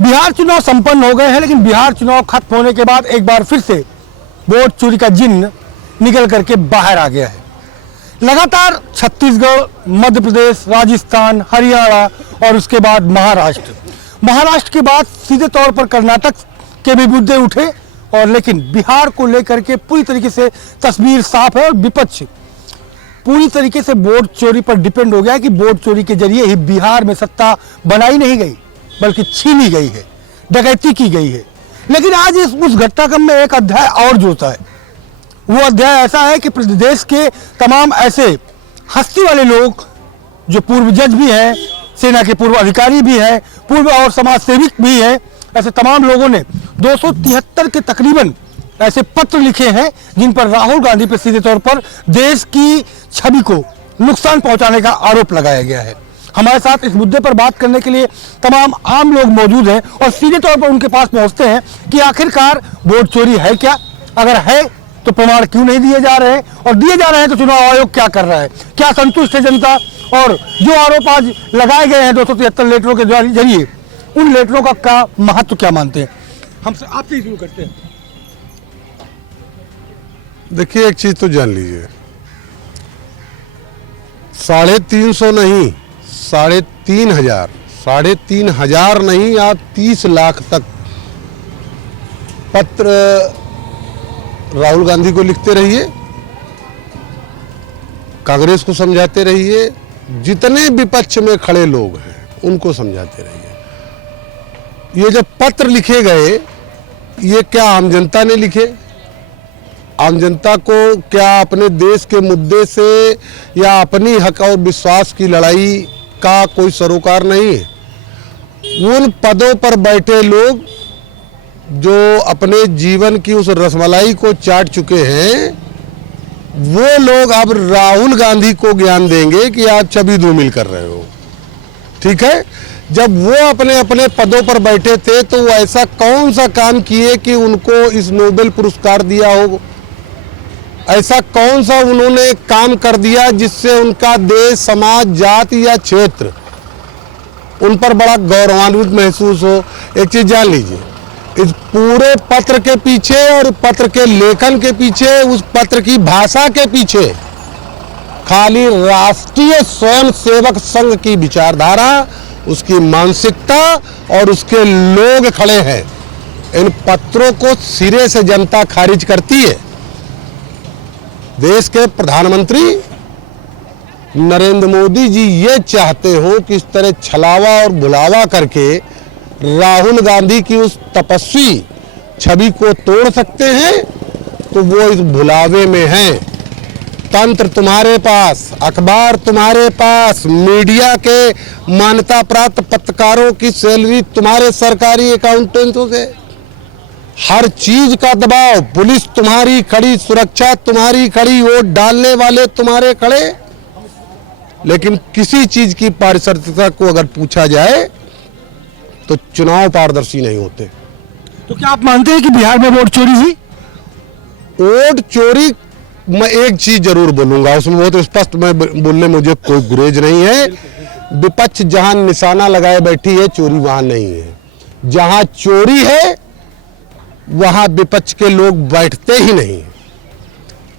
बिहार चुनाव संपन्न हो गए हैं, लेकिन बिहार चुनाव खत्म होने के बाद एक बार फिर से वोट चोरी का जिन्न निकल करके बाहर आ गया है। लगातार छत्तीसगढ़, मध्य प्रदेश, राजस्थान, हरियाणा और उसके बाद महाराष्ट्र के बाद सीधे तौर पर कर्नाटक के भी मुद्दे उठे, और लेकिन बिहार को लेकर के पूरी तरीके से तस्वीर साफ है और विपक्ष पूरी तरीके से वोट चोरी पर डिपेंड हो गया है कि वोट चोरी के जरिए ही बिहार में सत्ता बनाई नहीं गई बल्कि छीनी गई है, डकैती की गई है। लेकिन आज उस घटनाक्रम में एक अध्याय और जुड़ता है। वो अध्याय ऐसा है कि प्रदेश के तमाम ऐसे हस्ती वाले लोग जो पूर्व जज भी हैं, सेना के पूर्व अधिकारी भी हैं, पूर्व और समाज सेविक भी हैं, ऐसे तमाम लोगों ने 273 के तकरीबन ऐसे पत्र लिखे हैं जिन पर राहुल गांधी पर सीधे तौर पर देश की छवि को नुकसान पहुंचाने का आरोप लगाया गया है। हमारे साथ इस मुद्दे पर बात करने के लिए तमाम आम लोग मौजूद हैं और सीधे तौर पर उनके पास पहुंचते हैं कि आखिरकार वोट चोरी है क्या, अगर है तो प्रमाण क्यों नहीं दिए जा रहे हैं, और दिए जा रहे हैं तो चुनाव आयोग क्या कर रहा है, क्या संतुष्ट है जनता, और जो आरोप आज लगाए गए हैं 273 लेटरों के जरिए, उन लेटरों का क्या महत्व क्या मानते हैं। हमसे आपसे शुरू करते हैं। देखिए, एक चीज तो जान लीजिए, 350 नहीं, 3,500 नहीं, आप 30 लाख तक पत्र राहुल गांधी को लिखते रहिए, कांग्रेस को समझाते रहिए, जितने विपक्ष में खड़े लोग हैं उनको समझाते रहिए। ये जब पत्र लिखे गए, ये क्या आम जनता ने लिखे? आम जनता को क्या अपने देश के मुद्दे से या अपनी हक और विश्वास की लड़ाई का कोई सरोकार नहीं है? उन पदों पर बैठे लोग जो अपने जीवन की उस रसमलाई को चाट चुके हैं, वो लोग अब राहुल गांधी को ज्ञान देंगे कि आप छवि धूमिल कर रहे हो। ठीक है, जब वो अपने अपने पदों पर बैठे थे तो वो ऐसा कौन सा काम किए कि उनको इस नोबेल पुरस्कार दिया हो? ऐसा कौन सा उन्होंने काम कर दिया जिससे उनका देश, समाज, जाति या क्षेत्र उन पर बड़ा गौरवान्वित महसूस हो? एक चीज जान लीजिए, इस पूरे पत्र के पीछे और पत्र के लेखन के पीछे, उस पत्र की भाषा के पीछे खाली राष्ट्रीय स्वयं सेवक संघ की विचारधारा, उसकी मानसिकता और उसके लोग खड़े हैं। इन पत्रों को सिरे से जनता खारिज करती है। देश के प्रधानमंत्री नरेंद्र मोदी जी ये चाहते हो कि इस तरह छलावा और भुलावा करके राहुल गांधी की उस तपस्वी छवि को तोड़ सकते हैं, तो वो इस भुलावे में हैं। तंत्र तुम्हारे पास, अखबार तुम्हारे पास, मीडिया के मान्यता प्राप्त पत्रकारों की सैलरी तुम्हारे सरकारी अकाउंटेंटों से, हर चीज का दबाव, पुलिस तुम्हारी खड़ी, सुरक्षा तुम्हारी खड़ी, वोट डालने वाले तुम्हारे खड़े। लेकिन किसी चीज की पारदर्शिता को अगर पूछा जाए तो चुनाव पारदर्शी नहीं होते। तो क्या आप मानते हैं कि बिहार में वोट चोरी हुई? वोट चोरी, मैं एक चीज जरूर बोलूंगा, उसमें बहुत स्पष्ट मैं बोलने मुझे कोई गुरेज नहीं है। विपक्ष जहां निशाना लगाए बैठी है, चोरी वहां नहीं है। जहां चोरी है वहां विपक्ष के लोग बैठते ही नहीं।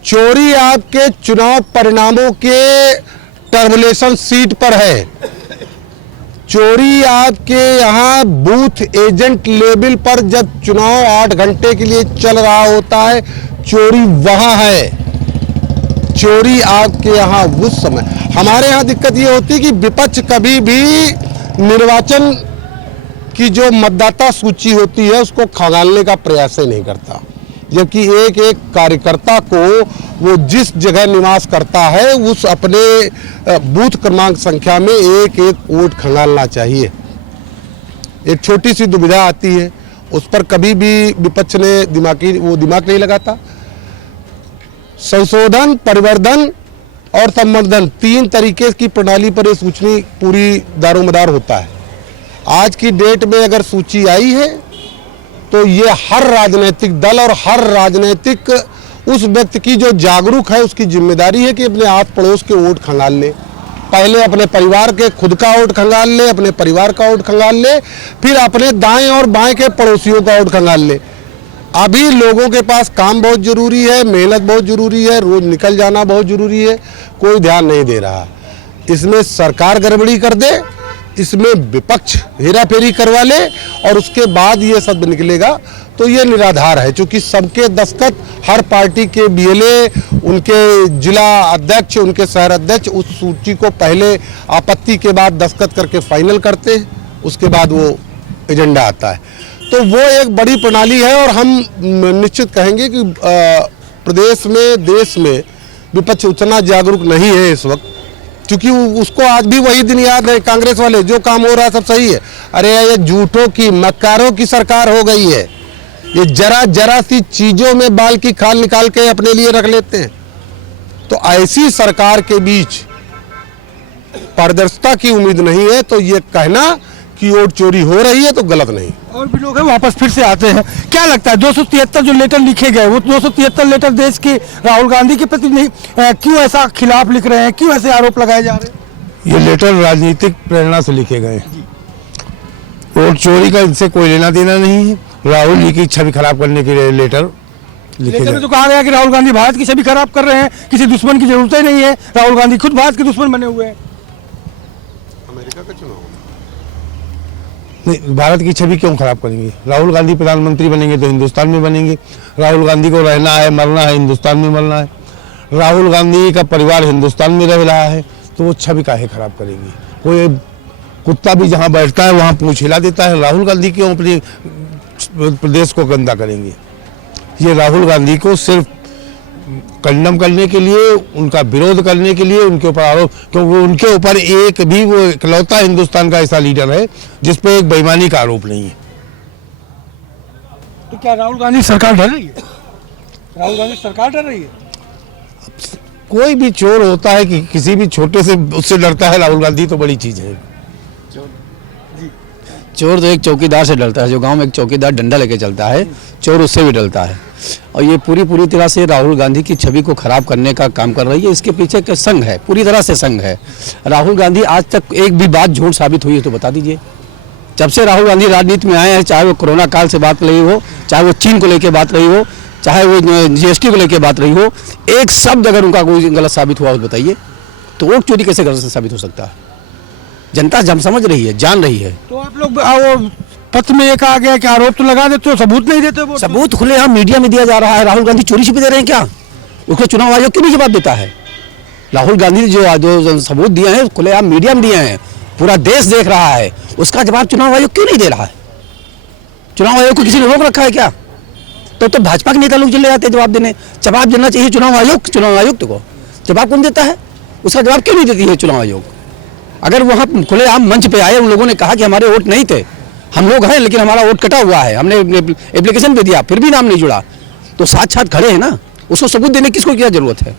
चोरी आपके चुनाव परिणामों के टर्बुलेशन सीट पर है। चोरी आपके यहां बूथ एजेंट लेवल पर जब चुनाव 8 घंटे के लिए चल रहा होता है, चोरी वहां है। चोरी आपके यहां उस समय, हमारे यहां दिक्कत ये होती है कि विपक्ष कभी भी निर्वाचन की जो मतदाता सूची होती है उसको खंगालने का प्रयास ही नहीं करता, जबकि एक एक कार्यकर्ता को वो जिस जगह निवास करता है उस अपने बूथ क्रमांक संख्या में एक एक वोट खंगालना चाहिए। एक छोटी सी दुविधा आती है, उस पर कभी भी विपक्ष ने दिमाग नहीं लगाता। संशोधन, परिवर्धन और संवर्धन, 3 तरीके की प्रणाली पर यह सूची पूरी दारोमदार होता है। आज की डेट में अगर सूची आई है तो ये हर राजनीतिक दल और हर राजनीतिक उस व्यक्ति की जो जागरूक है उसकी जिम्मेदारी है कि अपने आस पड़ोस के वोट खंगाल ले। पहले अपने परिवार के खुद का वोट खंगाल ले, अपने परिवार का वोट खंगाल ले, फिर अपने दाएं और बाएं के पड़ोसियों का वोट खंगाल ले। अभी लोगों के पास काम बहुत जरूरी है, मेहनत बहुत जरूरी है, रोज निकल जाना बहुत जरूरी है, कोई ध्यान नहीं दे रहा। इसमें सरकार गड़बड़ी कर दे, इसमें विपक्ष हेराफेरी करवा ले और उसके बाद ये सब निकलेगा तो ये निराधार है। क्योंकि सबके दस्तखत हर पार्टी के बीएलए, उनके जिला अध्यक्ष, उनके शहर अध्यक्ष उस सूची को पहले आपत्ति के बाद दस्तखत करके फाइनल करते हैं, उसके बाद वो एजेंडा आता है। तो वो एक बड़ी प्रणाली है और हम निश्चित कहेंगे कि प्रदेश में, देश में विपक्ष उतना जागरूक नहीं है इस वक्त, क्योंकि उसको आज भी वही दिन याद है। कांग्रेस वाले जो काम हो रहा है सब सही है, अरे ये झूठों की, मक्कारों की सरकार हो गई है। ये जरा जरा सी चीजों में बाल की खाल निकाल के अपने लिए रख लेते हैं। तो ऐसी सरकार के बीच पारदर्शिता की उम्मीद नहीं है, तो ये कहना कि वोट चोरी हो रही है तो गलत नहीं। और भी लोग हैं वापस फिर से आते हैं। क्या लगता है 273 जो लेटर लिखे गए, वो 273 लेटर देश के राहुल गांधी के प्रति नहीं, क्यों ऐसा खिलाफ लिख रहे हैं, क्यों ऐसे आरोप लगाए जा रहे हैं? ये लेटर राजनीतिक प्रेरणा से लिखे गए। वोट चोरी का इनसे कोई लेना देना नहीं है। राहुल जी की छवि खराब करने के लिए लेटर लिखे लेटर में गए। तो कहा गया कि राहुल गांधी भारत की छवि खराब कर रहे हैं, किसी दुश्मन की जरूरत ही नहीं है, राहुल गांधी खुद भारत के दुश्मन बने हुए हैं। अमेरिका का चुनाव नहीं, भारत की छवि क्यों खराब करेंगे? राहुल गांधी प्रधानमंत्री बनेंगे तो हिंदुस्तान में बनेंगे। राहुल गांधी को रहना है, मरना है, हिंदुस्तान में मरना है। राहुल गांधी का परिवार हिंदुस्तान में रह रहा है, तो वो छवि काहे खराब करेंगे? कोई कुत्ता भी जहाँ बैठता है वहाँ पूंछ हिला देता है। राहुल गांधी क्यों अपने प्रदेश को गंदा करेंगे? ये राहुल गांधी को सिर्फ कंडम करने के लिए, उनका विरोध करने के लिए, उनके ऊपर आरोप, क्योंकि उनके ऊपर एक भी, वो इकलौता हिंदुस्तान का ऐसा लीडर है जिस पे एक बेईमानी का आरोप नहीं है। तो क्या राहुल गांधी सरकार डर रही है? राहुल गांधी सरकार डर रही है? कोई भी चोर होता है कि किसी भी छोटे से उससे डरता है, राहुल गांधी तो बड़ी चीज है। चोर तो एक चौकीदार से डरता है, जो गांव में एक चौकीदार डंडा लेके चलता है, चोर उससे भी डरता है। और ये पूरी तरह से राहुल गांधी की छवि को खराब करने का काम कर रही है। इसके पीछे का संघ है, पूरी तरह से संघ है। राहुल गांधी आज तक एक भी बात झूठ साबित हुई है तो बता दीजिए। जब से राहुल गांधी राजनीति में आए हैं, चाहे वो कोरोना काल से बात रही हो, चाहे वो चीन को लेकर बात रही हो, चाहे वो जीएसटी को लेकर बात रही हो, एक शब्द अगर उनका कोई गलत साबित हुआ हो तो बताइए। तो वोट चोरी कैसे गलत साबित हो सकता है? जनता जब समझ रही है, जान रही है। तो आप लोग वो पत्र में ये कहा गया कि आरोप तो लगा देते हो, सबूत नहीं देते हो। सबूत खुलेआम मीडिया में दिया जा रहा है। राहुल गांधी चोरी छिपे दे रहे हैं क्या? उसको चुनाव आयोग क्यों नहीं जवाब देता है? राहुल गांधी ने जो सबूत दिए हैं खुलेआम मीडिया में दिए हैं, पूरा देश देख रहा है, उसका जवाब चुनाव आयोग क्यों नहीं दे रहा है? चुनाव आयोग को किसी ने रोक रखा है क्या? तो भाजपा के नेता लोग चले जाते हैं जवाब देने। जवाब देना चाहिए चुनाव आयुक्त को। जवाब कौन देता है? उसका जवाब क्यों नहीं देती है चुनाव आयोग? अगर वहाँ खुलेआम मंच पे आए, उन लोगों ने कहा कि हमारे वोट नहीं थे, हम लोग हैं लेकिन हमारा वोट कटा हुआ है, हमने एप्लीकेशन दे दिया फिर भी नाम नहीं जुड़ा, तो साथ खड़े हैं ना, उसको सबूत देने किसको क्या जरूरत है?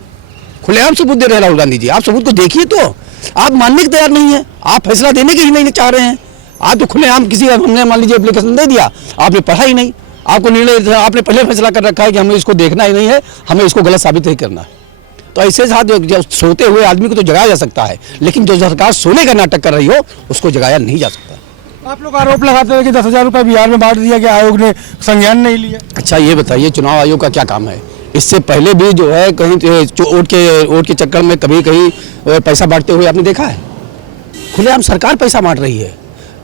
खुलेआम सबूत दे रहे हैं राहुल गांधी जी। आप सबूत को देखिए, तो आप मानने के तैयार नहीं है, आप फैसला देने के ही नहीं चाह रहे हैं। आप तो खुलेआम किसी, हमने मान लीजिए एप्लीकेशन दे दिया, आपने पढ़ा ही नहीं, आपको निर्णय, आपने पहले फैसला कर रखा है कि हमें इसको देखना ही नहीं है, हमें इसको गलत साबित नहीं करना है। तो ऐसे साथ जो सोते हुए आदमी को तो जगाया जा सकता है, लेकिन जो सरकार सोने का नाटक कर रही हो उसको जगाया नहीं जा सकता। आप लोग आरोप लगाते हैं कि 10,000 रुपये बिहार में बांट दिया गया, आयोग ने संज्ञान नहीं लिया। अच्छा ये बताइए, चुनाव आयोग का क्या काम है? इससे पहले भी जो है कहीं वोट के चक्कर में कभी कहीं पैसा बांटते हुए आपने देखा है? खुलेआम सरकार पैसा बांट रही है।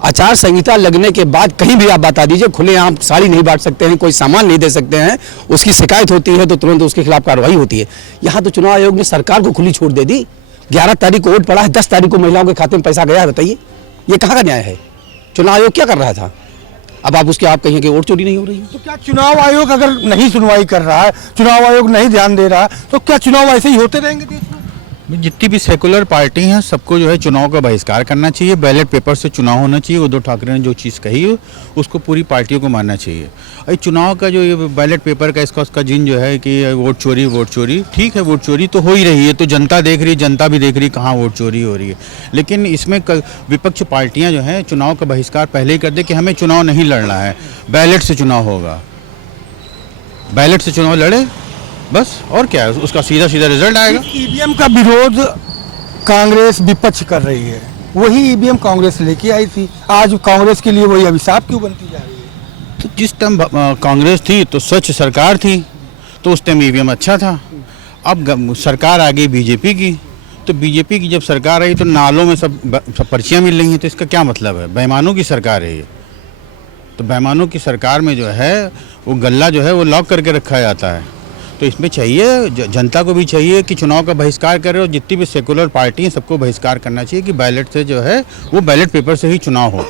आचार संहिता लगने के बाद कहीं भी आप बता दीजिए, खुलेआम साड़ी नहीं बांट सकते हैं, कोई सामान नहीं दे सकते हैं, उसकी शिकायत होती है तो तुरंत उसके खिलाफ कार्रवाई होती है। यहाँ तो चुनाव आयोग ने सरकार को खुली छूट दे दी। 11 तारीख को वोट पड़ा है, 10 तारीख को महिलाओं के खाते में पैसा गया है। बताइए ये कहाँ का न्याय है? चुनाव आयोग क्या कर रहा था? अब आप कहिए कि वोट चोरी नहीं हो रही है। तो क्या चुनाव आयोग अगर नहीं सुनवाई कर रहा है, चुनाव आयोग नहीं ध्यान दे रहा है, तो क्या चुनाव ऐसे ही होते रहेंगे देश में? जितनी भी सेकुलर पार्टी हैं सबको जो है चुनाव का बहिष्कार करना चाहिए। बैलेट पेपर से चुनाव होना चाहिए। उद्धव ठाकरे ने जो चीज़ कही है उसको पूरी पार्टियों को मानना चाहिए। और चुनाव का जो ये बैलेट पेपर का उसका जिन जो है कि वोट चोरी, ठीक है, वोट चोरी तो हो ही रही है, तो जनता देख रही है, जनता भी देख रही है कहाँ वोट चोरी हो रही है। लेकिन इसमें विपक्ष पार्टियाँ जो हैं चुनाव का बहिष्कार पहले ही कर दे कि हमें चुनाव नहीं लड़ना है, बैलेट से चुनाव होगा, बैलेट से चुनाव लड़े बस, और क्या है, उसका सीधा रिजल्ट आएगा। ईवीएम का विरोध कांग्रेस विपक्ष कर रही है, वही ईवीएम कांग्रेस लेके आई थी, आज कांग्रेस के लिए वही अभिशाप क्यों बनती जा रही है? तो जिस टाइम कांग्रेस थी तो स्वच्छ सरकार थी, तो उस टाइम ईवीएम अच्छा था। अब सरकार आ गई बीजेपी की, तो बीजेपी की जब सरकार आई तो नालों में सब पर्चियाँ मिल रही हैं, तो इसका क्या मतलब है? बेईमानों की सरकार है ये। तो बेईमानों की सरकार में जो है वो गल्ला जो है वो लॉक करके रखा जाता है। तो इसमें चाहिए जनता को भी चाहिए कि चुनाव का बहिष्कार करे, और जितनी भी सेकुलर पार्टी हैं सबको बहिष्कार करना चाहिए कि बैलेट से जो है वो बैलेट पेपर से ही चुनाव हो।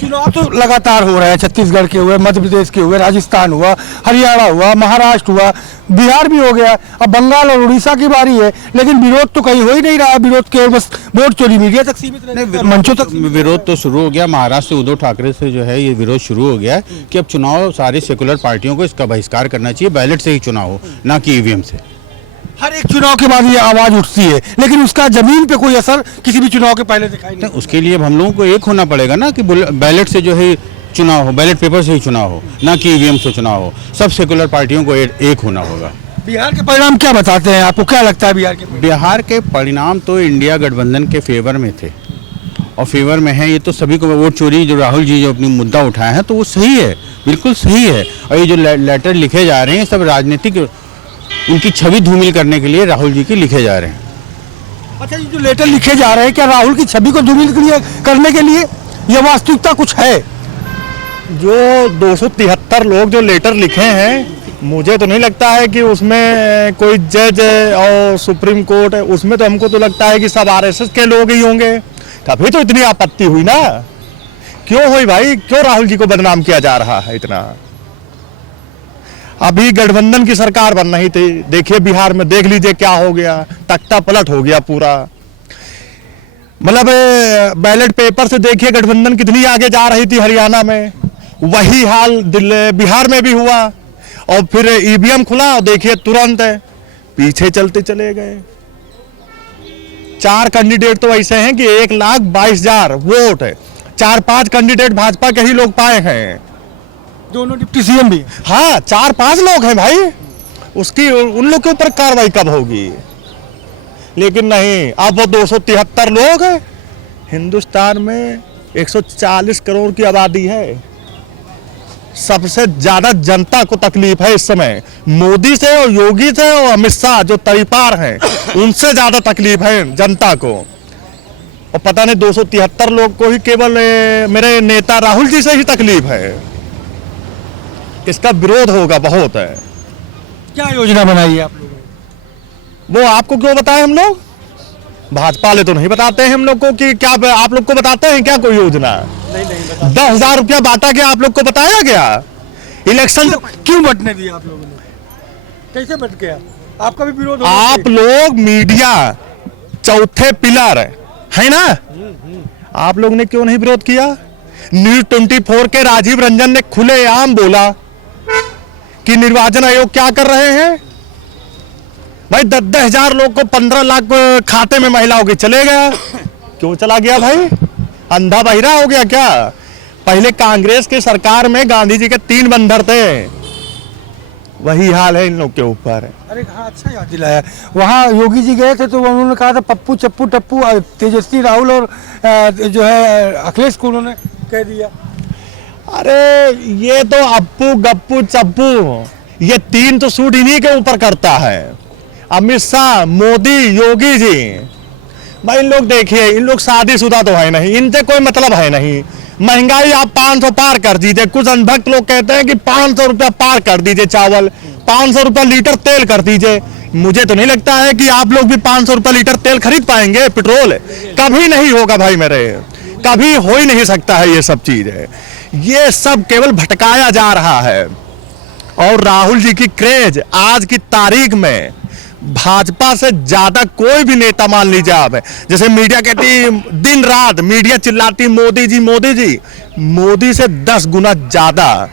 चुनाव तो लगातार हो रहे हैं, छत्तीसगढ़ के हुए, मध्य प्रदेश के हुए, राजस्थान हुआ, हरियाणा हुआ, महाराष्ट्र हुआ, बिहार भी हो गया, अब बंगाल और उड़ीसा की बारी है, लेकिन विरोध तो कहीं हो ही नहीं रहा है। विरोध केवल बस वोट चोरी मीडिया तक सीमित रहे, मंचों तक। विरोध तो शुरू हो गया, महाराष्ट्र से उद्धव ठाकरे से जो है ये विरोध शुरू हो गया है कि अब चुनाव सारी सेकुलर पार्टियों को इसका बहिष्कार करना चाहिए, बैलेट से ही चुनाव हो, ना कि ईवीएम से। हर एक चुनाव के बाद ये आवाज उठती है, लेकिन उसका जमीन पे कोई असर किसी भी चुनाव के पहले दिखाई नहीं। उसके लिए हम लोगों को एक होना पड़ेगा ना कि बैलेट से जो है चुनाव हो, बैलेट पेपर से ही चुनाव हो, ना कि ईवीएम से चुनाव हो। सब सेकुलर पार्टियों को एक होना होगा। बिहार के परिणाम क्या बताते हैं, आपको क्या लगता है बिहार के? बिहार के परिणाम तो इंडिया गठबंधन के फेवर में थे और फेवर में है। ये तो सभी को वोट चोरी जो राहुल जी जो अपनी मुद्दा उठाए हैं तो वो सही है, बिल्कुल सही है। और ये जो लेटर लिखे जा रहे हैं सब राजनीतिक उनकी छवि धूमिल करने के लिए राहुल जी की लिखे जा रहे हैं। अच्छा, ये जो लेटर लिखे जा रहे हैं क्या राहुल की छवि को धूमिल करने के लिए, यह वास्तविकता कुछ है? जो 273 लोग जो लेटर लिखे हैं, मुझे तो नहीं लगता है कि उसमें कोई जज और सुप्रीम कोर्ट है, उसमें तो हमको तो लगता है कि सब आरएसएस के लोग ही होंगे। तभी तो इतनी आपत्ति हुई ना। क्यों हुई भाई, क्यों राहुल जी को बदनाम किया जा रहा है इतना? अभी गठबंधन की सरकार बन रही थी, देखिए बिहार में देख लीजिए क्या हो गया, तख्ता पलट हो गया पूरा। मतलब बैलेट पेपर से देखिए गठबंधन कितनी आगे जा रही थी हरियाणा में, वही हाल बिहार में भी हुआ। और फिर ईवीएम खुला और देखिए तुरंत पीछे चलते चले गए। 4 कैंडिडेट तो ऐसे हैं कि 1,22,000 वोट है, 4-5 कैंडिडेट भाजपा के ही लोग पाए हैं, दोनों डिप्टी सीएम भी। हाँ 4-5 लोग हैं भाई, उसकी उन लोग के ऊपर कार्रवाई कब होगी? लेकिन नहीं, अब वो 273 लोग हैं। हिंदुस्तान में 140 करोड़ की आबादी है, सबसे ज्यादा जनता को तकलीफ है इस समय। मोदी से और योगी से और अमित शाह जो तरीपार हैं, उनसे ज्यादा तकलीफ है जनता को। और पता नहीं 273 लोग को ही केवल मेरे नेता राहुल जी से ही तकलीफ है। इसका विरोध होगा बहुत है। क्या योजना बनाई है आप लोगों ने? वो आपको क्यों बताएं हम लोग? भाजपा वाले तो नहीं बताते हैं हम लोग को कि क्या, आप लोग को बताते हैं क्या कोई योजना? नहीं 10,000 रुपया बांटा गया, आप लोग को बताया गया? इलेक्शन क्यों बंटने दिया आप लोगों ने? कैसे बंट गया? आपका भी विरोध होगा? आप लोग मीडिया चौथे पिलर है ना, आप लोग ने क्यों नहीं विरोध किया? न्यूज 24 के राजीव रंजन ने खुलेआम बोला कि निर्वाचन आयोग क्या कर रहे हैं भाई, 10,000 लोग को 15 लाख खाते में महिलाओं के चले गया। क्यों चला गया भाई? अंधा बहिरा हो गया क्या? पहले कांग्रेस की सरकार में गांधी जी के 3 बंदर थे, वही हाल है इन लोग के ऊपर। अरे हाँ, अच्छा याद दिलाया। वहाँ योगी जी गए थे तो उन्होंने कहा था पप्पू चप्पू टप्पू, तेजस्वी राहुल और जो है अखिलेश को उन्होंने कह दिया। अरे ये तो अप्पू गप्पू चप्पू, ये 3 तो सूट इन्हीं के ऊपर करता है, अमित शाह, मोदी, योगी जी। भाई इन लोग देखिए, इन लोग शादीशुदा तो है नहीं, इनसे कोई मतलब है नहीं। महंगाई आप 500 पार कर दीजिए, कुछ अनभक्त लोग कहते हैं कि 500 रुपया पार कर दीजिए चावल, 500 रुपया लीटर तेल कर दीजिए। मुझे तो नहीं लगता है कि आप लोग भी 500 रुपया लीटर तेल खरीद पाएंगे। पेट्रोल कभी नहीं होगा भाई मेरे, कभी हो ही नहीं सकता है। ये सब चीज है, ये सब केवल भटकाया जा रहा है। और राहुल जी की क्रेज आज की तारीख में भाजपा से ज्यादा कोई भी नेता मान लीजिए आप, जैसे मीडिया कहती दिन रात मीडिया चिल्लाती मोदी जी मोदी जी, मोदी से 10 गुना ज्यादा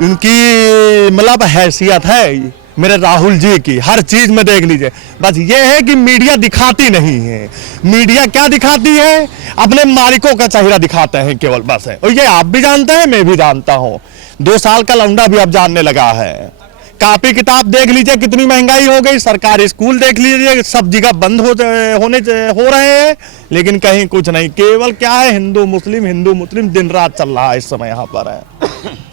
इनकी मतलब हैसियत है मेरे राहुल जी की, हर चीज में देख लीजिए। बस ये है कि मीडिया दिखाती नहीं है। मीडिया क्या दिखाती है? अपने मालिकों का चेहरा दिखाते हैं केवल, बस है। और ये आप भी जानते हैं, मैं भी जानता हूं। 2 साल का लौंडा भी अब जानने लगा है कॉपी किताब देख लीजिए कितनी महंगाई हो गई, सरकारी स्कूल देख लीजिए सब जगह बंद हो रहे हैं, लेकिन कहीं कुछ नहीं। केवल क्या है, हिंदू मुस्लिम दिन रात चल रहा है इस समय यहाँ पर है।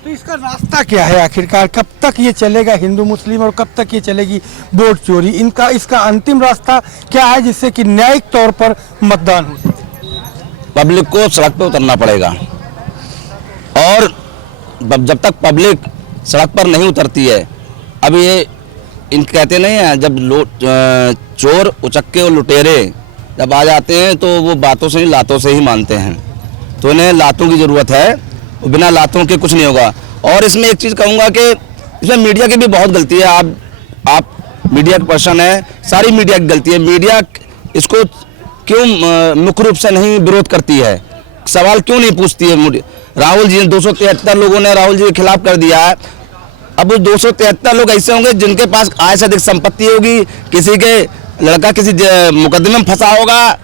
तो इसका रास्ता क्या है आखिरकार? कब तक ये चलेगा हिंदू मुस्लिम और कब तक ये चलेगी वोट चोरी? इसका अंतिम रास्ता क्या है जिससे कि न्यायिक तौर पर मतदान हो सके? पब्लिक को सड़क पे उतरना पड़ेगा, और जब तक पब्लिक सड़क पर नहीं उतरती है, अब ये कहते नहीं है, जब चोर उचक्के और लुटेरे जब आ जाते हैं तो वो बातों से ही लातों से ही मानते हैं, तो इन्हें लातों की ज़रूरत है, बिना लातों के कुछ नहीं होगा। और इसमें एक चीज़ कहूँगा कि इसमें मीडिया की भी बहुत गलती है। आप मीडिया का पर्सन है, सारी मीडिया की गलती है। मीडिया इसको क्यों मुख्य रूप से नहीं विरोध करती है, सवाल क्यों नहीं पूछती है? राहुल जी ने 273 लोगों ने राहुल जी के खिलाफ कर दिया है। अब 273 लोग ऐसे होंगे जिनके पास आय से अधिक संपत्ति होगी, किसी के लड़का किसी मुकदमे में फंसा होगा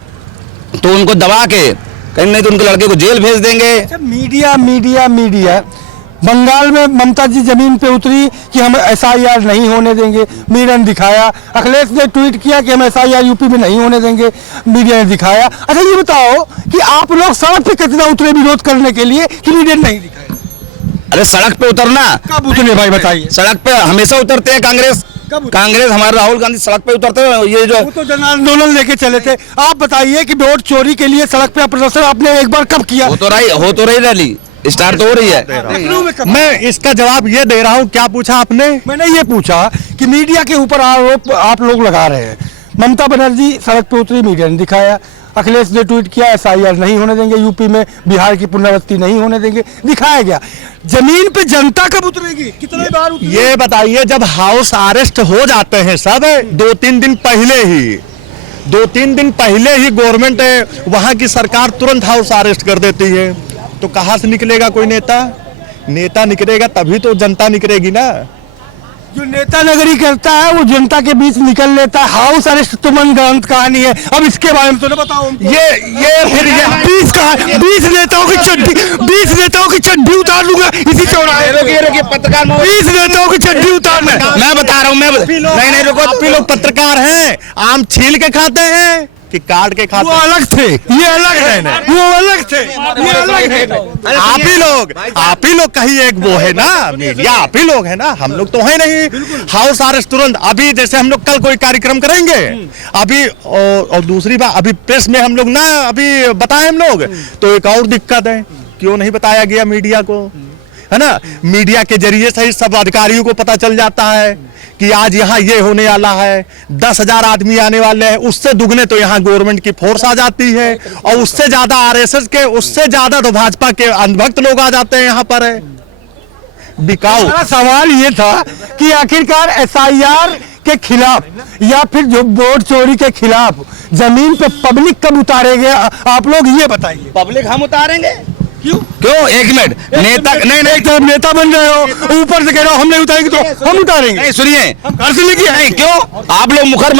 तो उनको दबा के कहीं नहीं तो उनके लड़के को जेल भेज देंगे। अच्छा, मीडिया बंगाल में ममता जी जमीन पे उतरी कि हम SIR नहीं होने देंगे, मीडिया ने दिखाया। अखिलेश ने ट्वीट किया कि हम SIR यूपी में नहीं होने देंगे, मीडिया ने दिखाया। अच्छा ये बताओ कि आप लोग सड़क पे कितना उतरे विरोध करने के लिए कि मीडिया ने नहीं दिखाया? अरे सड़क पे उतरना, कब उतरे भाई बताइए? सड़क पे हमेशा उतरते हैं कांग्रेस। हमारे राहुल गांधी सड़क पे उतरते हैं। ये जो वो तो जन आंदोलन लेके चले थे। आप बताइए कि वोट चोरी के लिए सड़क पे प्रदर्शन आपने एक बार कब किया? हो तो रही रैली स्टार्ट तो हो रही है। मैं इसका जवाब ये दे रहा हूँ। क्या पूछा आपने? मैंने ये पूछा कि मीडिया के ऊपर आरोप आप लोग लगा रहे हैं। ममता बनर्जी सड़क पे उतरी, मीडिया ने दिखाया। अखिलेश ने ट्वीट किया SIR नहीं होने देंगे यूपी में, बिहार की पुनरावृत्ति नहीं होने देंगे, दिखाया गया। जमीन पे जनता कब उतरेगी? कितने बार उतरेगी? ये बताइए, जब हाउस अरेस्ट हो जाते हैं सब 2-3 दिन पहले ही गवर्नमेंट वहां की सरकार तुरंत हाउस अरेस्ट कर देती है, तो कहां से निकलेगा कोई नेता निकलेगा तभी तो जनता निकलेगी ना। जो नेता नगरी करता है वो जनता के बीच निकल लेता है। हाउस अरेस्ट तो मनगढ़ंत कहानी है, अब इसके बारे में तो ना बताओ। ये फिर 20 नेताओं की चड्डी उतार लूंगा इसी चौराहे। पत्रकार 20 नेताओं की चड्डी उतारना। मैं बता रहा हूँ, नहीं रुको, आप लोग पत्रकार हैं, आम छील के खाते हैं कि काट के खाते? वो अलग थे, ये अलग है ना, वो अलग थे, ये अलग है। आप ही लोग कहीं एक वो है ना, मीडिया आप ही लोग है ना, हम लोग तो है नहीं। हाउस अरेस्ट तुरंत, अभी जैसे हम लोग कल कोई कार्यक्रम करेंगे अभी, और दूसरी बात अभी प्रेस में हम लोग ना अभी बताए हम लोग, तो एक और दिक्कत है, क्यों नहीं बताया गया मीडिया को, है ना? मीडिया के जरिए से ही सब अधिकारियों को पता चल जाता है कि आज यहाँ ये होने वाला है, 10,000 आदमी आने वाले हैं, उससे दुगने तो यहाँ गवर्नमेंट की फोर्स आ जाती है, और उससे ज्यादा RSS के, उससे ज्यादा तो भाजपा के अंधभक्त लोग आ जाते हैं यहाँ पर। बिकाऊ सवाल ये था कि आखिरकार SIR के खिलाफ या फिर जो वोट चोरी के खिलाफ जमीन पे पब्लिक कब उतारेंगे आप लोग, ये बताइए। पब्लिक हम उतारेंगे। क्यों? एक मिनट, नेता नहीं तो नेता बन रहे हो, ऊपर से कह रहे हो हम नहीं उतारेंगे, तो हम उतारेंगे। नहीं सुनिए, घर से लेके नहीं क्यों? आप लोग मुखर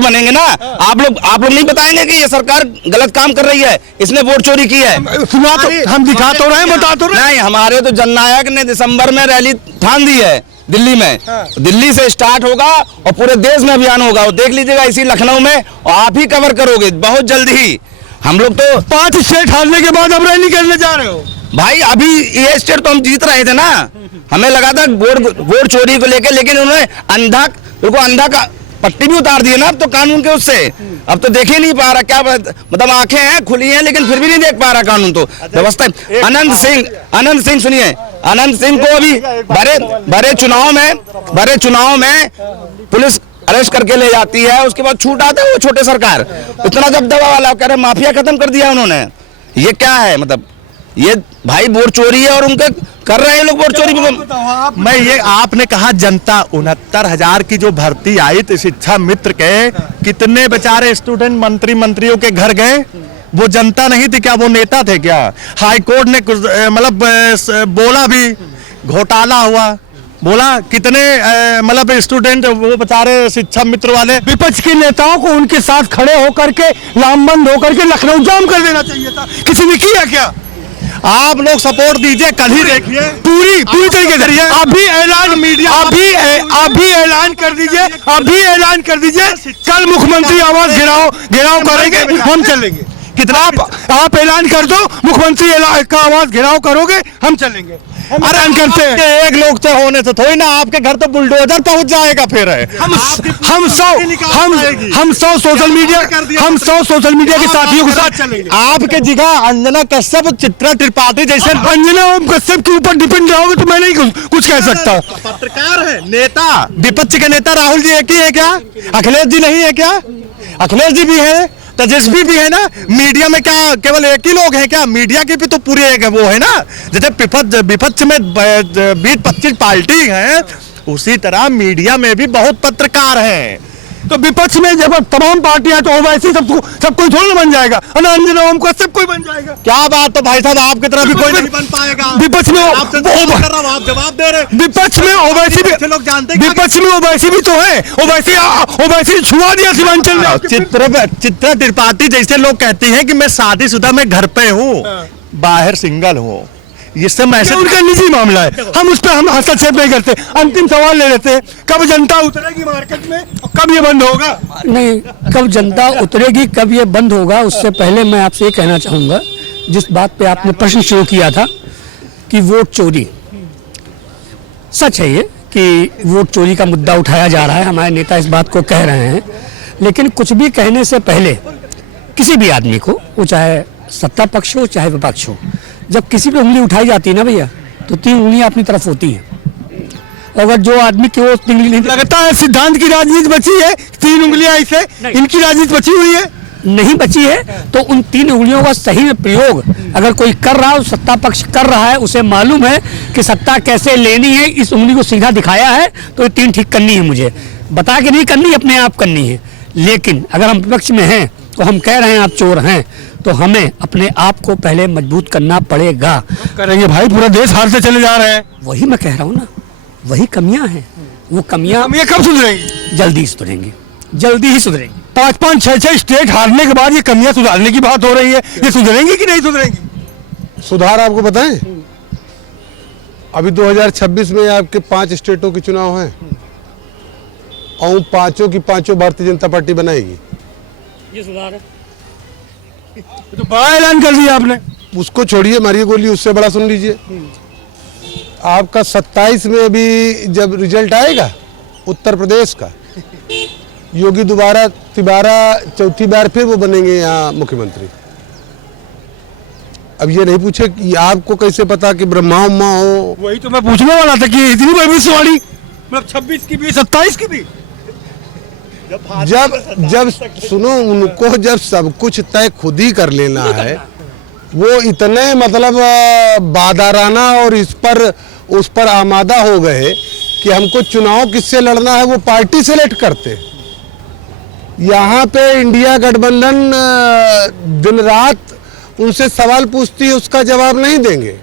बनेंगे ना, आप लोग नहीं बताएंगे कि ये सरकार गलत काम कर रही है, इसने वोट चोरी की है। सुना तो हम दिखा तो रहे हैं, बता तो रहे। नहीं, हमारे तो जननायक ने दिसंबर में रैली ठान दी है दिल्ली में। दिल्ली से स्टार्ट होगा और पूरे देश में अभियान होगा, और देख लीजिएगा इसी लखनऊ में, और आप ही कवर करोगे बहुत जल्द ही। हम लोग तो 5 स्टेट हारने के बाद अब रैली करने जा रहे हो भाई। अभी ये स्टेट तो हम जीत रहे थे ना, हमें लगा था वोट चोरी को लेके, लेकिन उन्होंने अंधा का पट्टी भी उतार दी ना अब तो कानून के उससे। अब तो देख ही नहीं पा रहा, क्या मतलब आंखें हैं खुली हैं लेकिन फिर भी नहीं देख पा रहा कानून, तो व्यवस्था। अनंत सिंह सुनिए, अनंत सिंह को अभी भरे चुनाव में पुलिस अरेस्ट करके ले जाती है, उसके बाद छूट आता है वो छोटे सरकार, इतना दबदबा वाला, कह रहे माफिया खत्म कर दिया उन्होंने। ये क्या है? मतलब ये भाई वोट चोरी है और उनके कर रहे हैं लोग वोट चोरी। मैं ये आपने कहा जनता 69,000 की जो भर्ती आई तो शिक्षा मित्र के कितने बेचारे स्टूडेंट मंत्रियों के घर गए, वो जनता नहीं थी क्या? वो नेता थे क्या? हाई कोर्ट ने मतलब बोला भी, घोटाला हुआ, बोला कितने मतलब स्टूडेंट वो बेचारे शिक्षा मित्र वाले विपक्ष के नेताओं को उनके साथ खड़े होकर के लामबंद होकर के लखनऊ जाम कर देना चाहिए था, किसी ने किया क्या? आप लोग सपोर्ट दीजिए, कल ही देखिए पूरी तरीके से अभी ऐलान मीडिया अभी ऐलान कर दीजिए कल मुख्यमंत्री आवास घेराव करेंगे, हम चलेंगे। कितना आप ऐलान कर दो, मुख्यमंत्री का आवास घेराव करोगे, हम चलेंगे। अरे करते हैं एक लोग से होने से थोड़ी ना आपके घर तो बुलडोजर पहुंच जाएगा। फिर हम 100 सोशल मीडिया के साथियों के साथ चलेंगे। आपके जगह अंजना कश्यप, चित्रा त्रिपाठी जैसे अंजना ओम कश्यप के ऊपर डिपेंड रहोगे तो मैं नहीं कुछ कह सकता। पत्रकार है, नेता, विपक्ष के नेता राहुल जी एक ही है क्या? अखिलेश जी नहीं है क्या? अखिलेश जी भी है, तेजस्वी भी है ना। मीडिया में क्या केवल एक ही लोग हैं क्या? मीडिया की भी तो पूरी एक वो है ना। जैसे विपक्ष में 20-25 पार्टी हैं, उसी तरह मीडिया में भी बहुत पत्रकार हैं। तो विपक्ष में जब तमाम पार्टियां तो वैसे सब कोई थोड़ा बन जाएगा, अंजना ओम का सब कोई बन जाएगा। क्या बात तो भाई साहब, आपकी तरह भी कोई नहीं बन पाएगा। विपक्ष में आप जवाब दे रहे। विपक्ष में ओवैसी भी लोग जानते हैं, विपक्ष में ओवैसी भी तो है। ओवैसी छुआ दिया सीमांचल में। चित्रा त्रिपाठी जैसे लोग कहती हैं कि मैं शादीशुदा, मैं घर पे हूँ, बाहर सिंगल हूँ। इससे मैसेज उनका निजी मामला है, हम उस पर हम हस्तक्षेप नहीं करते। अंतिम सवाल ले लेते हैं, कब जनता उतरेगी मार्केट में, कब ये बंद होगा? नहीं, कब जनता उतरेगी, कब ये बंद होगा, उससे पहले मैं आपसे ये कहना चाहूँगा, जिस बात पे आपने प्रश्न शुरू किया था कि वोट चोरी, सच है ये कि वोट चोरी का मुद्दा उठाया जा रहा है, हमारे नेता इस बात को कह रहे हैं। लेकिन कुछ भी कहने से पहले किसी भी आदमी को, वो चाहे सत्ता पक्ष हो चाहे विपक्ष हो, जब किसी पे उंगली उठाई जाती है ना भैया, तो 3 उंगलियां अपनी तरफ होती हैं। अगर जो आदमी की वो 3 उंगली नहीं, लगता है सिद्धांत की राजनीति बची है, 3 उंगलियां ऐसे इनकी राजनीति बची हुई है, नहीं बची है। तो उन 3 उंगलियों का सही में प्रयोग अगर कोई कर रहा है, सत्ता पक्ष कर रहा है, उसे मालूम है कि सत्ता कैसे लेनी है, इस उंगली को सीधा दिखाया है, तो ये 3 ठीक करनी है, मुझे बता के नहीं करनी, अपने आप करनी है। लेकिन अगर हम विपक्ष में हैं तो हम कह रहे हैं आप चोर हैं, तो हमें अपने आप को पहले मजबूत करना पड़ेगा। करेंगे भाई, पूरा देश हार से चले जा रहे हैं। वही मैं कह रहा हूँ ना, वही कमियां हैं, वो कमियां हम ये कब सुधरेंगी? जल्दी ही सुधरेंगी, जल्दी ही सुधरेंगी। 5-5, 6-6 स्टेट हारने के बाद ये कमियां सुधारने की बात हो रही है, ये सुधरेंगी कि नहीं सुधरेंगी? सुधार आपको बताएं, अभी 2026 में आपके 5 स्टेटों के चुनाव हैं और 5 की 5 भारतीय जनता पार्टी बनाएगी। ये सुधार है, तो बड़ा ऐलान कर दिया आपने। उसको छोड़िए, मारिए गोली, उससे बड़ा सुन लीजिए। आपका 27 में अभी जब रिजल्ट आएगा उत्तर प्रदेश का, योगी दोबारा चौथी बार फिर वो बनेंगे यहाँ मुख्यमंत्री। अब ये नहीं पूछे कि आपको कैसे पता कि ब्रह्मा उम्मा हो। वही तो मैं पूछने वाला था कि इतनी भविष्यवाणी, मतलब 26 की भी 27 की भी। जब सुनो, उनको जब सब कुछ तय खुद ही कर लेना है, वो इतने मतलब बादाराना और उस पर आमादा हो गए कि हमको चुनाव किससे लड़ना है वो पार्टी सेलेक्ट करते। यहाँ पे इंडिया गठबंधन दिन रात उनसे सवाल पूछती है, उसका जवाब नहीं देंगे।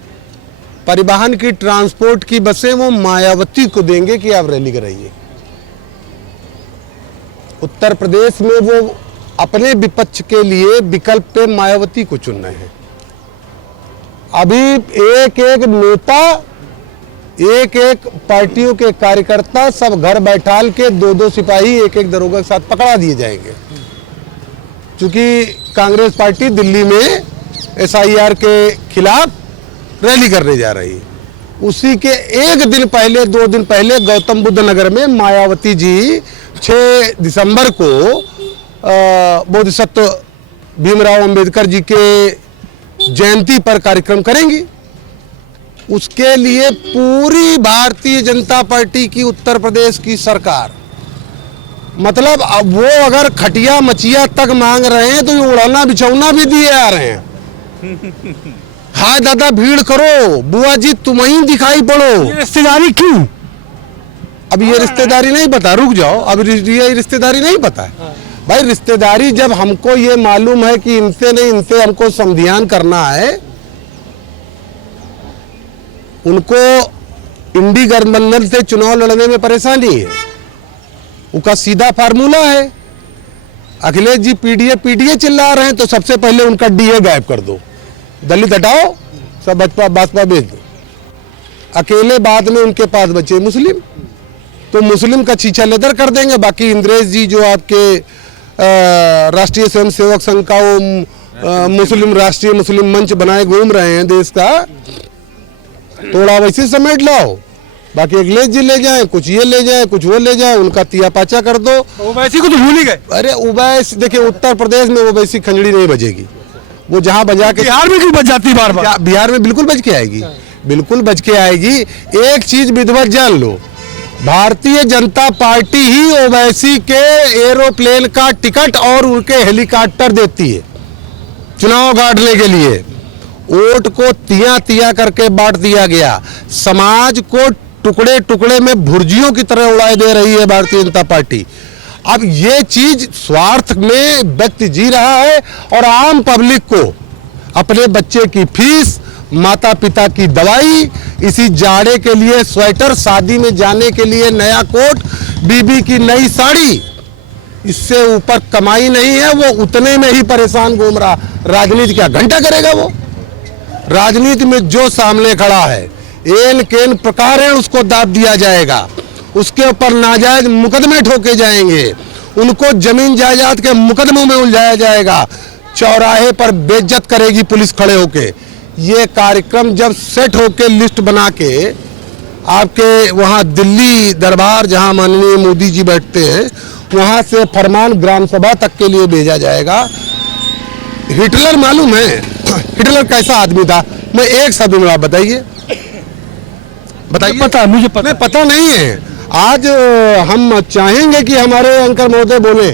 परिवहन की, ट्रांसपोर्ट की बसें वो मायावती को देंगे कि आप रैली कराइए। उत्तर प्रदेश में वो अपने विपक्ष के लिए विकल्प पे मायावती को चुन रहे हैं। अभी एक एक नेता, एक एक पार्टियों के कार्यकर्ता सब घर बैठाल के 2-2 सिपाही, एक एक दरोगा के साथ पकड़ा दिए जाएंगे, क्योंकि कांग्रेस पार्टी दिल्ली में SIR के खिलाफ रैली करने जा रही है। उसी के 1 दिन पहले, 2 दिन पहले गौतम बुद्ध नगर में मायावती जी 6 दिसंबर को बोधिसत्व भीमराव अंबेडकर जी के जयंती पर कार्यक्रम करेंगी। उसके लिए पूरी भारतीय जनता पार्टी की उत्तर प्रदेश की सरकार, मतलब अब वो अगर खटिया मचिया तक मांग रहे हैं तो ये उड़ाना बिछौना भी दिए आ रहे हैं। हाय दादा भीड़ करो, बुआ जी तुम ही दिखाई पड़ो। ये रिश्तेदारी क्यों? अब ये रिश्तेदारी नहीं पता, रुक जाओ, अब ये रिश्तेदारी नहीं पता है भाई। रिश्तेदारी जब हमको ये मालूम है कि इनसे नहीं, इनसे हमको संधियान करना है, उनको इंडी गठबंधन से चुनाव लड़ने में परेशानी है, उनका सीधा फार्मूला है। अखिलेश जी पीडीए चिल्ला रहे हैं तो सबसे पहले उनका डीए गायब कर दो, दलित हटाओ, सब बचपा बासपा बेच दो। अकेले बाद में उनके पास बचे मुस्लिम, तो मुस्लिम का छीछा लेदर कर देंगे। बाकी इंद्रेश जी जो आपके राष्ट्रीय स्वयंसेवक संघ का वो मुस्लिम राष्ट्रीय मुस्लिम मंच बनाए घूम रहे हैं देश का, थोड़ा वैसे समेट लाओ। बाकी अखिलेश जी ले जाएं, कुछ ये ले जाएं, कुछ वो ले जाएं, उनका तिया पाचा कर दो। ओवैसी को तो भूल ही गए। अरे ओवैसी देखिए, उत्तर प्रदेश में ओवैसी खंजड़ी नहीं बजेगी। वो जहां बजा के बिहार में क्यों बच जाती बार बार? बिहार में बिल्कुल बच के आएगी, बिल्कुल बच के आएगी। एक चीज विधिवत जान लो, भारतीय जनता पार्टी ही ओवैसी के एरोप्लेन का टिकट और उनके हेलीकॉप्टर देती है चुनाव गाड़ने के लिए। वोट को तिया तिया करके बांट दिया गया, समाज को टुकड़े टुकड़े में भुर्जियों की तरह उड़ाए दे रही है भारतीय जनता पार्टी। अब ये चीज स्वार्थ में व्यक्ति जी रहा है और आम पब्लिक को अपने बच्चे की फीस, माता पिता की दवाई, इसी जाड़े के लिए स्वेटर, शादी में जाने के लिए नया कोट, बीबी की नई साड़ी, इससे ऊपर कमाई नहीं है। वो उतने में ही परेशान घूम रहा। राजनीति क्या घंटा करेगा वो? राजनीति में जो सामने खड़ा है एन केन प्रकार है उसको दाब दिया जाएगा, उसके ऊपर नाजायज मुकदमे ठोके जाएंगे, उनको जमीन जायदाद के मुकदमों में उलझाया जाएगा, चौराहे पर बेइज्जत करेगी पुलिस खड़े होके। ये कार्यक्रम जब सेट होके लिस्ट बना के आपके वहाँ दिल्ली दरबार जहाँ माननीय मोदी जी बैठते हैं, वहाँ से फरमान ग्राम सभा तक के लिए भेजा जाएगा। हिटलर मालूम है हिटलर कैसा आदमी था? मैं एक शब्द में आप बताइए, बताइए। पता, मुझे पता नहीं, पता नहीं है। आज हम चाहेंगे कि हमारे अंकर महोदय बोले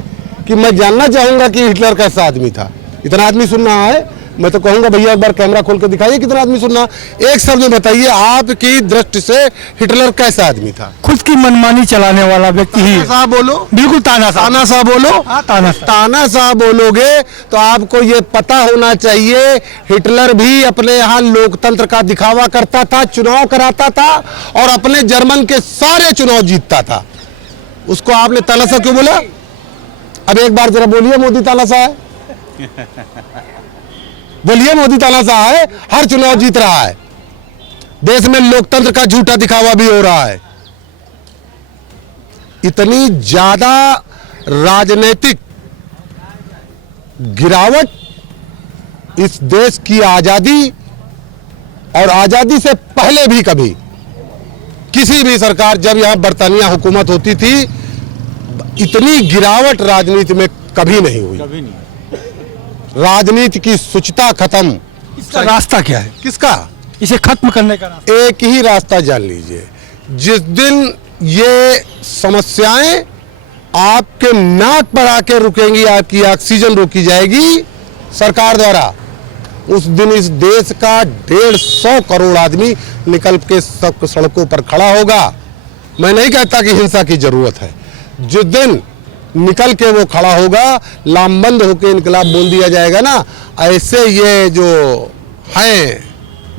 कि मैं जानना चाहूंगा कि हिटलर कैसा आदमी था। इतना आदमी सुन रहा है, मैं तो कहूंगा भैया एक बार कैमरा खोल के दिखाइए कितना आदमी सुन रहा। एक शब्द में बताइए, आपकी दृष्टि से हिटलर कैसा आदमी था? खुद की मनमानी चलाने वाला व्यक्ति ही है। तानाशाह बोलो, बिल्कुल तानाशाह। तानाशाह बोलो। हाँ, तानाशाह। तानाशाह बोलोगे तो आपको ये पता होना चाहिए, हिटलर भी अपने यहाँ लोकतंत्र का दिखावा करता था, चुनाव कराता था और अपने जर्मन के सारे चुनाव जीतता था। उसको आपने तानाशाह क्यों बोला? अब एक बार जरा बोलिए, मोदी तानाशाह है? बोलिए, मोदी तानाशाह है, हर चुनाव जीत रहा है, देश में लोकतंत्र का झूठा दिखावा भी हो रहा है। इतनी ज्यादा राजनीतिक गिरावट इस देश की आजादी और आजादी से पहले भी कभी किसी भी सरकार, जब यहां बरतानिया हुकूमत होती थी, इतनी गिरावट राजनीति में कभी नहीं हुई। कभी नहीं। राजनीति की शुचिता खत्म। इसका रास्ता क्या है? किसका? इसे खत्म करने का रास्ता एक ही रास्ता जान लीजिए, जिस दिन ये समस्याएं आपके नाक पर आके रुकेंगी, आपकी ऑक्सीजन रोकी जाएगी सरकार द्वारा, उस दिन इस देश का 150 करोड़ आदमी निकल के सब सड़कों पर खड़ा होगा। मैं नहीं कहता कि हिंसा की जरूरत है, जिस दिन निकल के वो खड़ा होगा, लामबंद होकर इनकलाब बोल दिया जाएगा ना, ऐसे ये जो हैं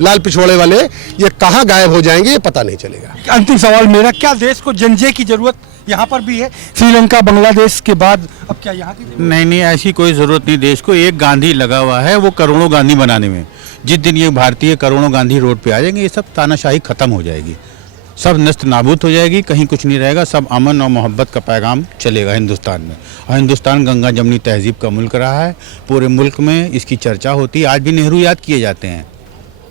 लाल पिछवाड़े वाले, ये कहाँ गायब हो जाएंगे ये पता नहीं चलेगा। अंतिम सवाल मेरा, क्या देश को जंजे की जरूरत यहाँ पर भी है? श्रीलंका, बांग्लादेश के बाद अब क्या यहाँ की? नहीं, ऐसी कोई ज़रूरत नहीं। देश को एक गांधी लगा हुआ है, वो करोड़ों गांधी बनाने में। जिस दिन ये भारतीय करोड़ों गांधी रोड पे आ जाएंगे, ये सब तानाशाही खत्म हो जाएगी, सब नस्त नाबूद हो जाएगी, कहीं कुछ नहीं रहेगा, सब अमन और मोहब्बत का पैगाम चलेगा हिंदुस्तान में। और हिंदुस्तान गंगा जमनी तहजीब का मुल्क रहा है, पूरे मुल्क में इसकी चर्चा होती है, आज भी नेहरू याद किए जाते हैं।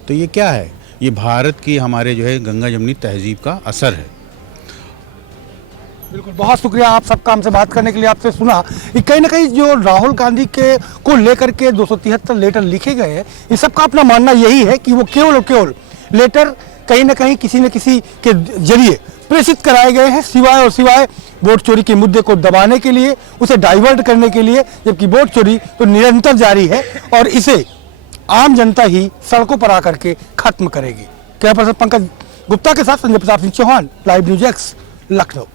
तो ये क्या है? ये भारत की हमारे जो है गंगा जमनी तहजीब का असर है। बिल्कुल, बहुत शुक्रिया आप सबका हमसे बात करने के लिए। आपसे सुना कि कहीं ना कहीं जो राहुल गांधी के को लेकर के 273 लेटर लिखे गए हैं, इस सबका अपना मानना यही है कि वो केवल और केवल लेटर कहीं ना कहीं किसी न किसी के जरिए प्रेषित कराए गए हैं, सिवाय और सिवाय वोट चोरी के मुद्दे को दबाने के लिए, उसे डाइवर्ट करने के लिए। जबकि वोट चोरी तो निरंतर जारी है और इसे आम जनता ही सड़कों पर आकर के खत्म करेगी। कैमरा पर्सन पंकज गुप्ता के साथ Sanjay Pratap Singh Chauhan, live news X, Lucknow.